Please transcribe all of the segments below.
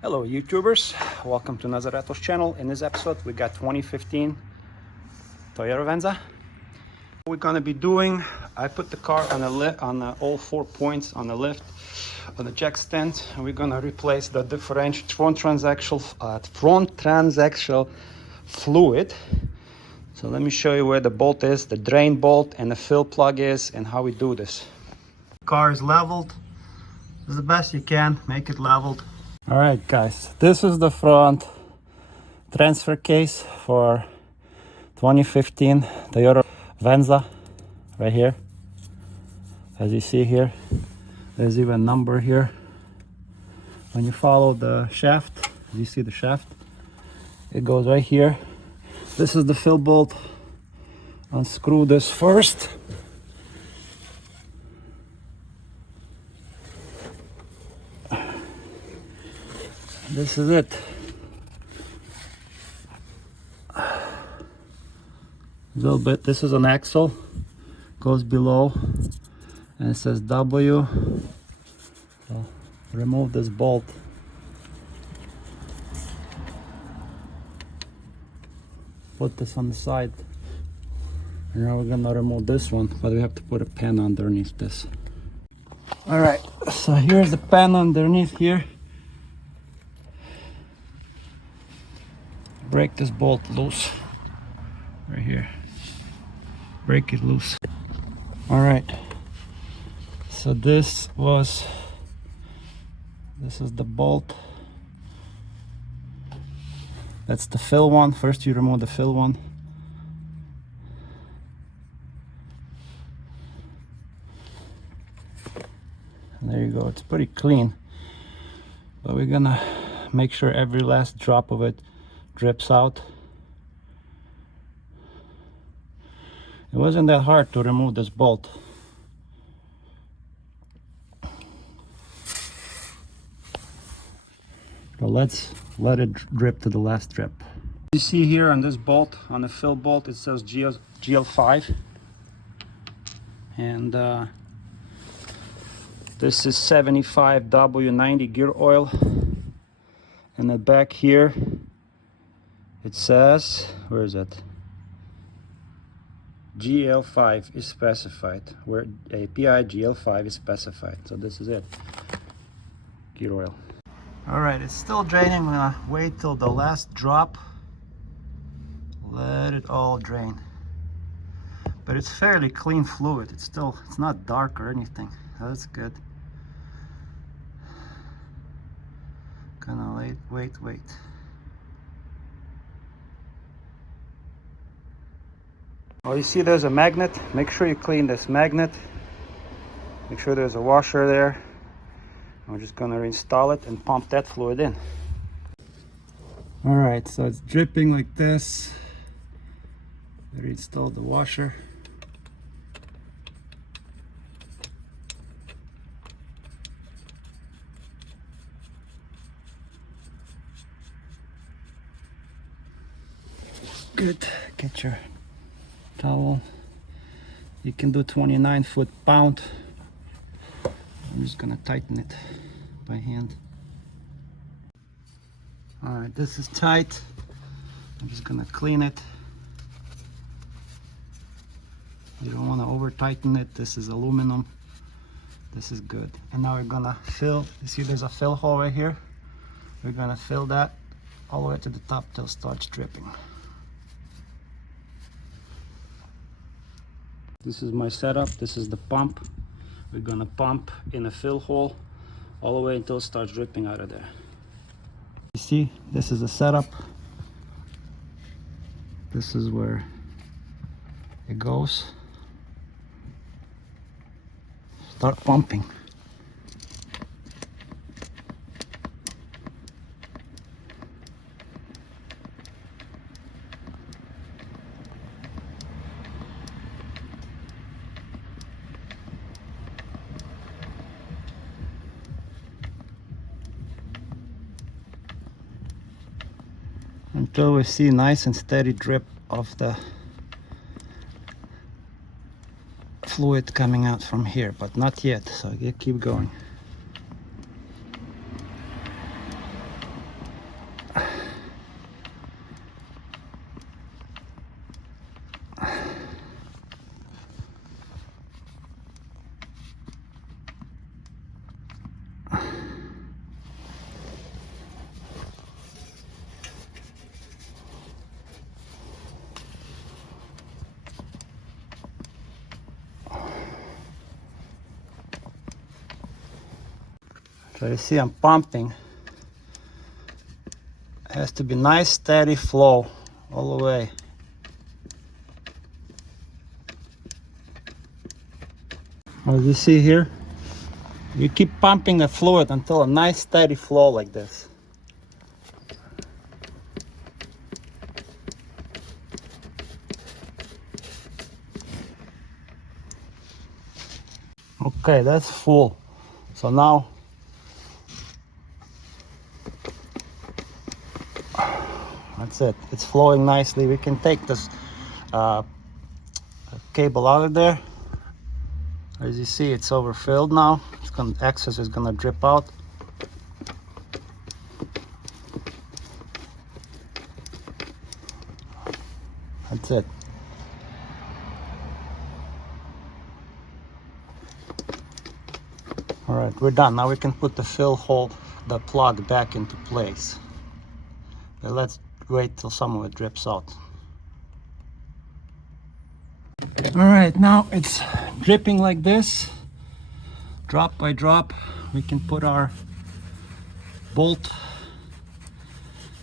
Hello YouTubers, welcome to Nazareto's channel. In this episode we got 2015 Toyota Venza. What we're gonna be doing, I put the car on all 4 points on the lift, on the jack stand, and we're gonna replace the differential front transaxle fluid. So let me show you where the bolt is, the drain bolt and the fill plug is, and how we do this. Car is leveled. This is the best you can, make it leveled. All right guys, this is the front transfer case for 2015 Toyota Venza right here. As you see here, there's even a number here. When you follow the shaft, you see the shaft, it goes right here. This is the fill bolt. Unscrew this first. This is it. A little bit. This is an axle, goes below, and it says W. So remove this bolt. Put this on the side. And now we're gonna remove this one, but we have to put a pen underneath this. All right. So here's the pen underneath here. Break this bolt loose right here. Break it loose. All right, so this is the bolt. That's the fill one. First you remove the fill one. And there you go. It's pretty clean, but we're gonna make sure every last drop of it drips out. It wasn't that hard to remove this bolt. So let's let it drip to the last drip. You see here on this bolt, on the fill bolt, it says GL5, and this is 75W90 gear oil. And the back here it says, where is it? GL5 is specified, where API GL5 is specified. So this is it, gear oil. All right, it's still draining. I'm gonna wait till the last drop. Let it all drain. But it's fairly clean fluid. It's not dark or anything. That's good. Gonna wait. Oh, you see there's a magnet. Make sure you clean this magnet. Make sure there's a washer there. We're just gonna reinstall it and pump that fluid in. All right, so it's dripping like this. Reinstall the washer. Good. Get your towel. You can do 29 foot-pound. I'm just gonna tighten it by hand. All right, this is tight. I'm just gonna clean it. You don't want to over tighten it. This is aluminum. This is good. And now we're gonna fill. You see there's a fill hole right here. We're gonna fill that all the way to the top till it starts dripping. This is my setup. This is the pump. We're gonna pump in a fill hole all the way until it starts dripping out of there. You see, this is the setup. This is where it goes. Start pumping. Until we see nice and steady drip of the fluid coming out from here, but not yet, so you keep going. So you see I'm pumping. It has to be nice steady flow all the way. As you see here, you keep pumping the fluid until a nice steady flow like this. Okay, that's full. So now that's it. It's flowing nicely. We can take this cable out of there. As you see, it's overfilled now. Excess is gonna drip out. That's it. All right, we're done. Now we can put the fill hole, the plug back into place. But let's wait till some of it drips out. All right, now it's dripping like this, drop by drop. We can put our bolt,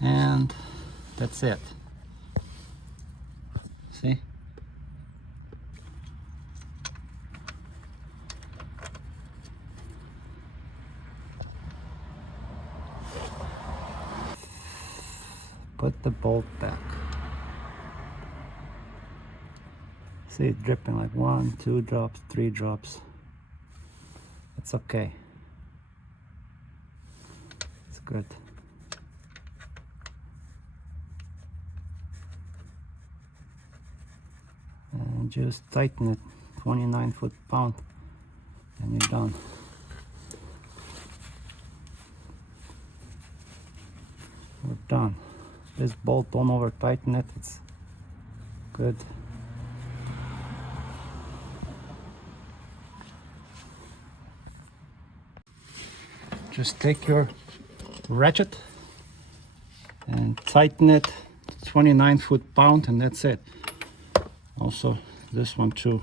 and that's it. See? Put the bolt back. See it dripping like 1, 2 drops, 3 drops. It's okay. It's good. And just tighten it, 29 foot-pound, and you're done. We're done. This bolt, don't over tighten it, it's good. Just take your ratchet and tighten it, 29 foot-pound, and that's it. Also this one too,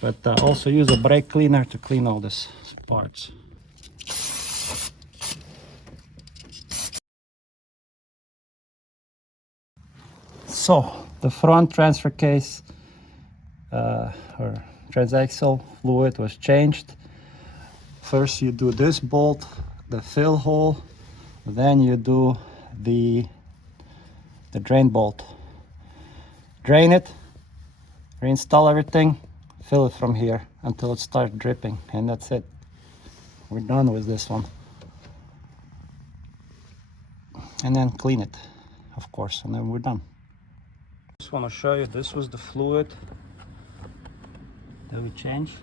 but also use a brake cleaner to clean all these parts. So the front transfer case or transaxle fluid was changed. First you do this bolt, the fill hole, then you do the drain bolt. Drain it, reinstall everything, fill it from here until it starts dripping, and that's it. We're done with this one. And then clean it, of course, and then we're done. Just want to show you, this was the fluid that we changed.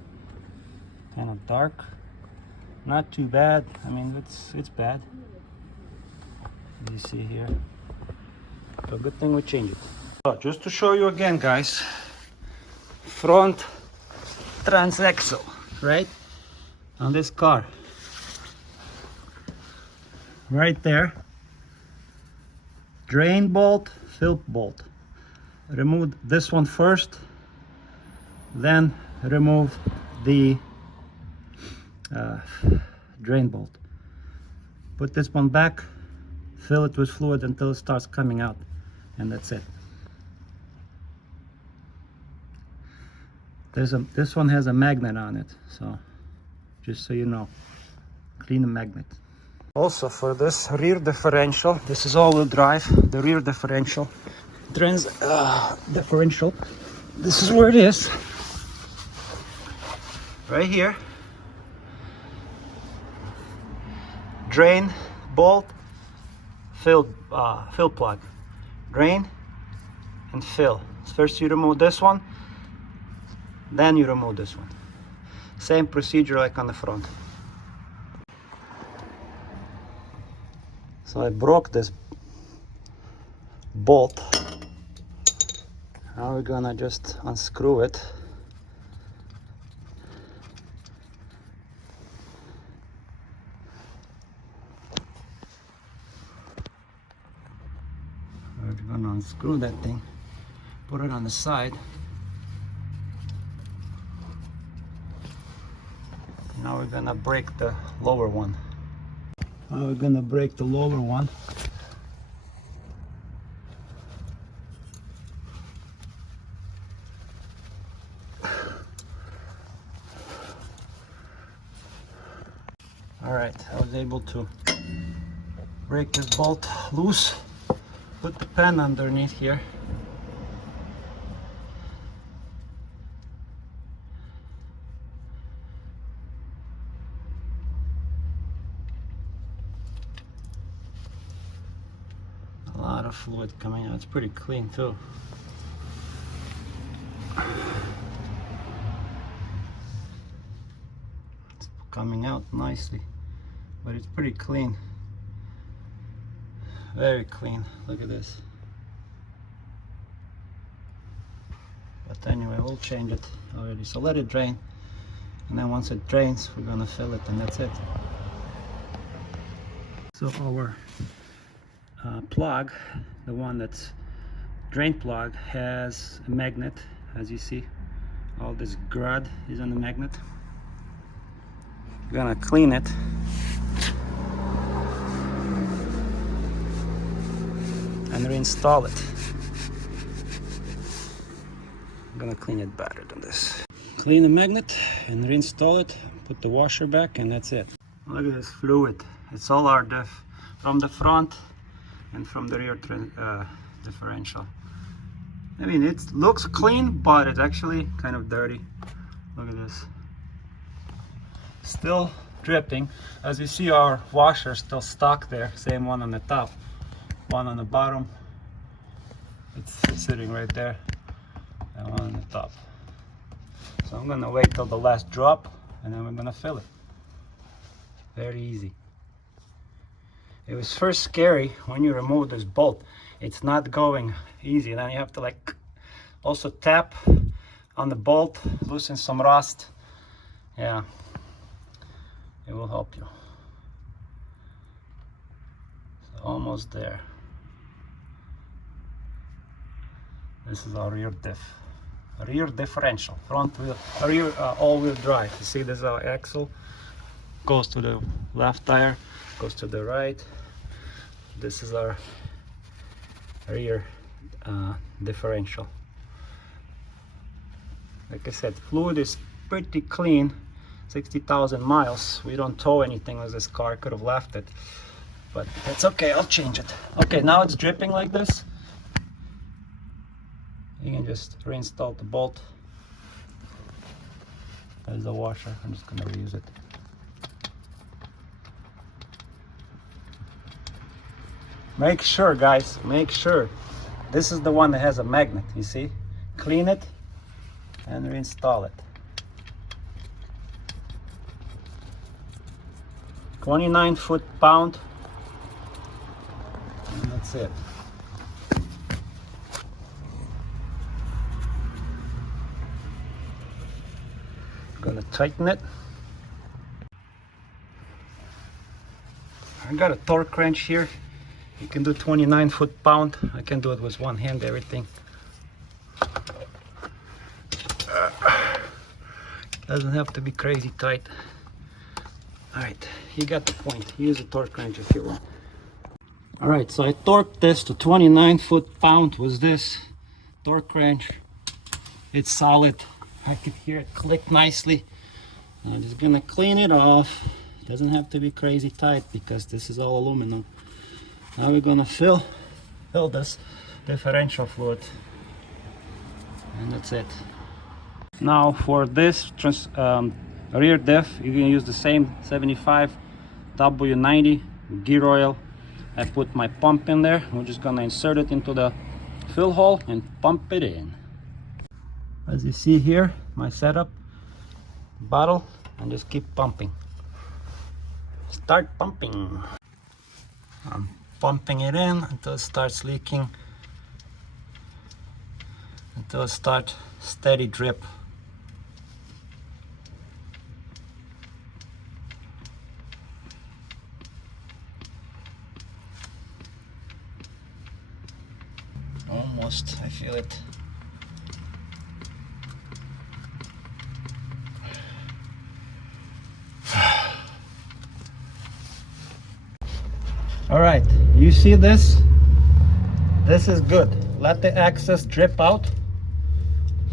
Kind of dark. Not too bad. I mean, it's bad. You see here. So good thing we changed it. So just to show you again, guys, front transaxle, right? On this car. Right there. Drain bolt, fill bolt. Remove this one first, then remove the drain bolt. Put this one back, fill it with fluid until it starts coming out, and that's it. This one has a magnet on it, so just so you know, clean the magnet. Also for this rear differential, this is all-wheel drive, the rear differential, differential, this is where it is, right here. Drain, bolt, fill plug, drain and fill. First you remove this one, then you remove this one. Same procedure like on the front. So I broke this bolt. Now we're gonna just unscrew it. We're gonna unscrew that thing, put it on the side. Now we're gonna break the lower one. Now we're gonna break the lower one. All right, I was able to break this bolt loose, put the pen underneath here. A lot of fluid coming out. It's pretty clean too. It's coming out nicely, but it's pretty clean. Very clean. Look at this. But anyway, we'll change it already. So let it drain, and then once it drains, we're gonna fill it, and that's it. So our plug, the one that's drain plug, has a magnet. As you see, all this grud is on the magnet. We're gonna clean it. And reinstall it. I'm gonna clean it better than this. Clean the magnet and reinstall it, put the washer back, and that's it. Look at this fluid. It's all our diff from the front and from the rear differential. I mean, it looks clean, but it's actually kind of dirty. Look at this. Still dripping. As you see, our washer still stuck there. Same one on the top, one on the bottom. It's sitting right there, and one on the top. So I'm gonna wait till the last drop, and then we're gonna fill it. Very easy. It was first scary when you remove this bolt. It's not going easy. Then you have to like also tap on the bolt, loosen some rust. Yeah, it will help you. So almost there. This is our rear diff. Rear differential, front wheel, rear all-wheel drive. You see, this is our axle. Goes to the left tire, goes to the right. This is our rear differential. Like I said, fluid is pretty clean. 60,000 miles. We don't tow anything with this car. Could have left it, but it's okay. I'll change it. Okay, now it's dripping like this. You can just reinstall the bolt. There's the washer. I'm just gonna reuse it. Make sure, guys, make sure. This is the one that has a magnet, you see? Clean it and reinstall it. 29 foot-pound. And that's it. Gonna tighten it. I got a torque wrench here. You can do 29 foot-pound. I can do it with one hand, everything. Doesn't have to be crazy tight. All right, you got the point. Use a torque wrench if you want. All right, so I torqued this to 29 foot-pound with this torque wrench. It's solid. I can hear it click nicely. I'm just gonna clean it off. Doesn't have to be crazy tight because this is all aluminum. Now we're gonna fill this differential fluid, and that's it. Now for this rear diff, you're gonna use the same 75 W90 gear oil. I put my pump in there. We're just gonna insert it into the fill hole and pump it in. As you see here, my setup bottle, and just keep pumping. Start pumping. I'm pumping it in until it starts leaking, until it starts steady drip. Almost, I feel it. All right, you see this? This is good. Let the excess drip out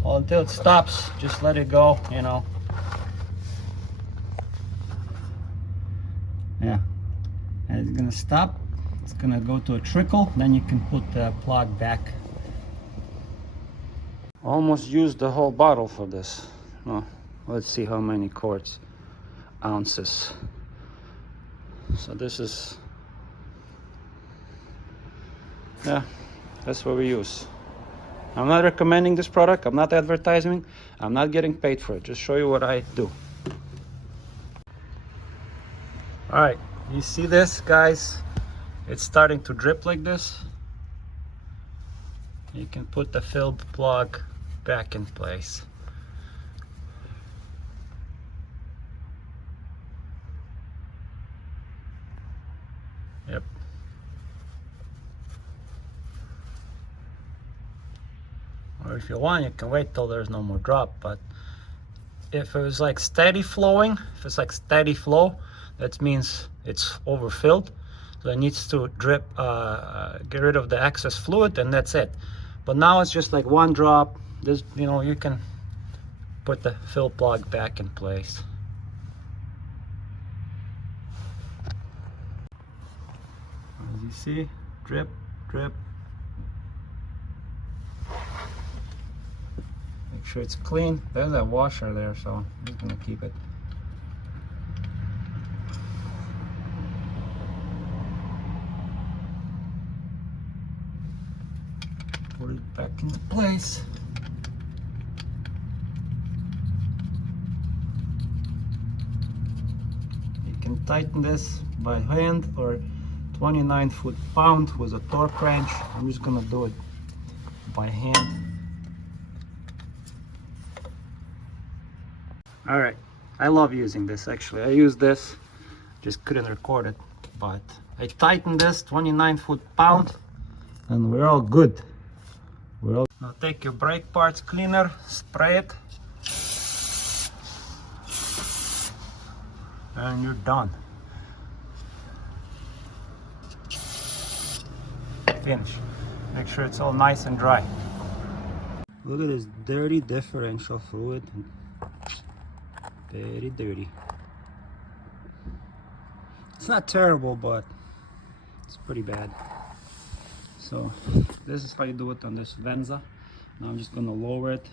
until it stops. Just let it go, you know. Yeah, and it's gonna stop. It's gonna go to a trickle, then you can put the plug back. Almost used the whole bottle for this. Well, let's see how many quarts, ounces. So this is, yeah, that's what we use. I'm not recommending this product, I'm not advertising, I'm not getting paid for it, just show you what I do. All right, you see this, guys? It's starting to drip like this. You can put the filled plug back in place. Yep. Or if you want, you can wait till there's no more drop, but if it was like steady flowing, if it's like steady flow, that means it's overfilled. So it needs to drip, get rid of the excess fluid, and that's it. But now it's just like one drop. This, you know, you can put the fill plug back in place. As you see, drip, drip. Make sure it's clean. There's a washer there, so I'm just gonna keep it. Put it back into place. You can tighten this by hand or 29 foot-pound with a torque wrench. I'm just gonna do it by hand. All right, I love using this actually. I use this, just couldn't record it, but I tightened this 29 foot-pound and we're all good. Now take your brake parts cleaner, spray it, and you're done. Finish. Make sure it's all nice and dry. Look at this dirty differential fluid. Very dirty. It's not terrible, but it's pretty bad. So this is how you do it on this Venza. Now I'm just gonna lower it.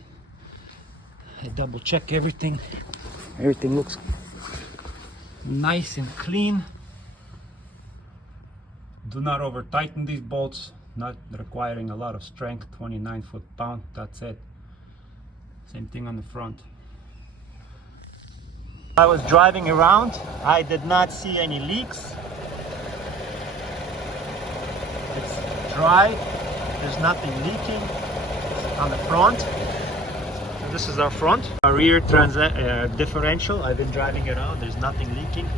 I double check everything. Everything looks nice and clean. Do not over tighten these bolts, not requiring a lot of strength. 29 foot-pound, that's it. Same thing on the front. I was driving around, I did not see any leaks. It's dry, there's nothing leaking on the front. So this is our front. Our rear differential, I've been driving around, there's nothing leaking.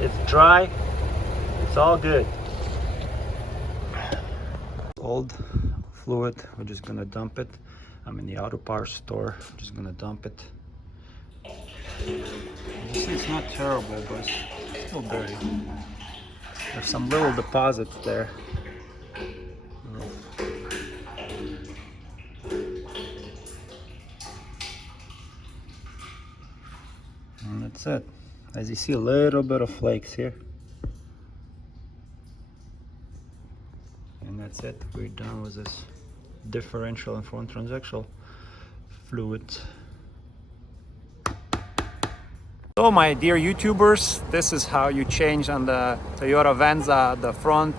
It's dry, it's all good. Old fluid, we're just gonna dump it. I'm in the auto parts store, I'm just gonna dump it. You see, it's not terrible, but it's still dirty. There's some little deposits there. And that's it. As you see, a little bit of flakes here. And that's it. We're done with this differential and front transaxle fluid. So my dear YouTubers, this is how you change on the Toyota Venza the front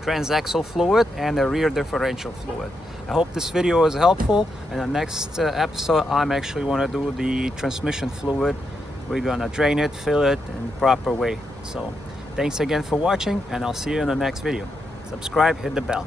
transaxle fluid and the rear differential fluid. I hope this video was helpful. In the next episode, I'm actually want to do the transmission fluid. We're gonna drain it, fill it in the proper way. So thanks again for watching, and I'll see you in the next video. Subscribe, hit the bell.